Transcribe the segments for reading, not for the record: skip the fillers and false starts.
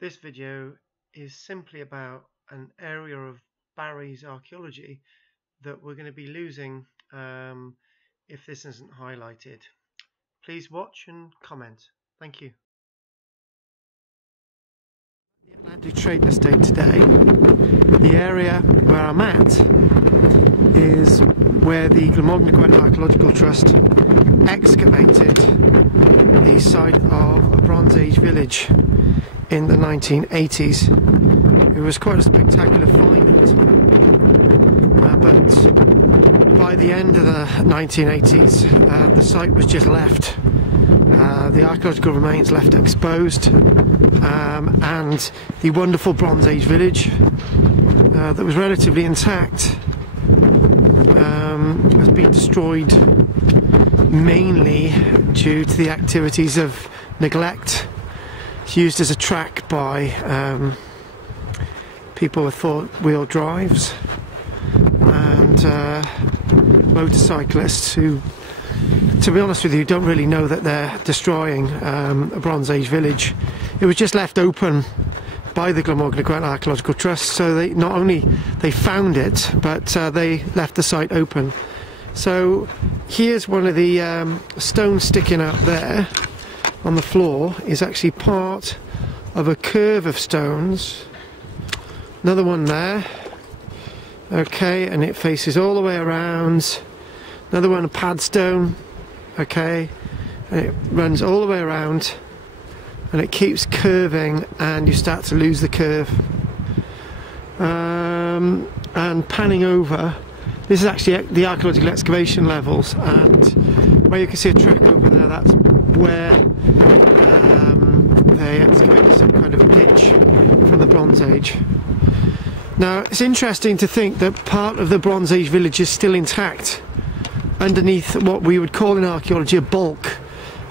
This video is simply about an area of Barry's archaeology that we're going to be losing if this isn't highlighted. Please watch and comment. Thank you. The Atlantic Trading Estate today, the area where I'm at is where the Glamorgan-Gwent Archaeological Trust excavated the site of a Bronze Age village in the 1980s. It was quite a spectacular find at the time, but by the end of the 1980s the site was just left. The archaeological remains left exposed, and the wonderful Bronze Age village that was relatively intact has been destroyed mainly due to the activities of neglect. It's used as a track by people with four-wheel drives and motorcyclists who, to be honest with you, don't really know that they're destroying a Bronze Age village. It was just left open by the Glamorgan-Gwent Archaeological Trust, so they not only they found it, but they left the site open. So here's one of the stones sticking out there on the floor is actually part of a curve of stones. Another one there, okay, and it faces all the way around. Another one, a pad stone, okay, and it runs all the way around and it keeps curving and you start to lose the curve. And panning over, this is actually the archaeological excavation levels, and where you can see a track over there, that's where they excavated some kind of a ditch from the Bronze Age. Now it's interesting to think that part of the Bronze Age village is still intact underneath what we would call in archaeology a bulk,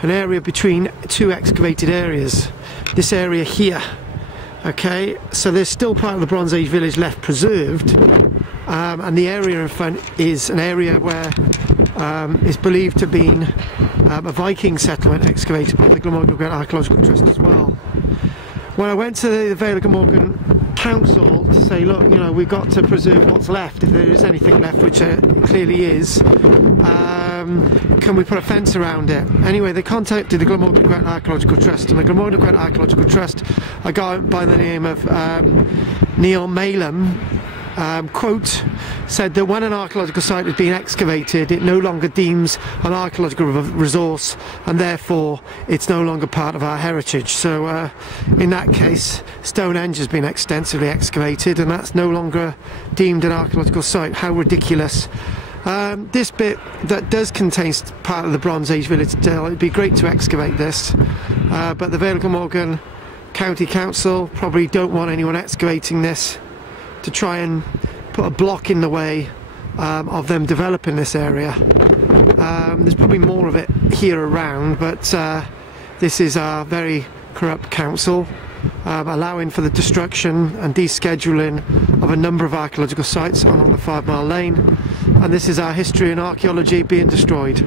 an area between two excavated areas. This area here, okay, so there's still part of the Bronze Age village left preserved, and the area in front is an area where is believed to have been a Viking settlement excavated by the Glamorgan-Gwent Archaeological Trust as well. When I went to the Vale of Glamorgan Council to say, look, you know, we've got to preserve what's left, if there is anything left, which it clearly is, can we put a fence around it? Anyway, they contacted the Glamorgan-Gwent Archaeological Trust, and the Glamorgan-Gwent Archaeological Trust, a guy by the name of Neil Maylem, quote, said that when an archaeological site has been excavated, it no longer deems an archaeological resource, and therefore it's no longer part of our heritage. So in that case, Stonehenge has been extensively excavated and that's no longer deemed an archaeological site. How ridiculous. This bit that does contain part of the Bronze Age village still, it'd be great to excavate this, but the Vale of Glamorgan County Council probably don't want anyone excavating this to try and put a block in the way of them developing this area. There's probably more of it here around, but this is a very corrupt council, allowing for the destruction and descheduling of a number of archaeological sites along the 5 Mile Lane, and this is our history and archaeology being destroyed.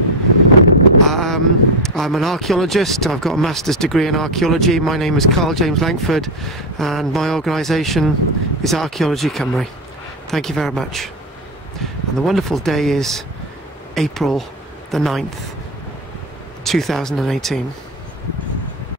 I'm an archaeologist. I've got a master's degree in archaeology. My name is Karl-James Langford and my organisation is Archaeology Cymru. Thank you very much. And the wonderful day is April the 9th, 2018.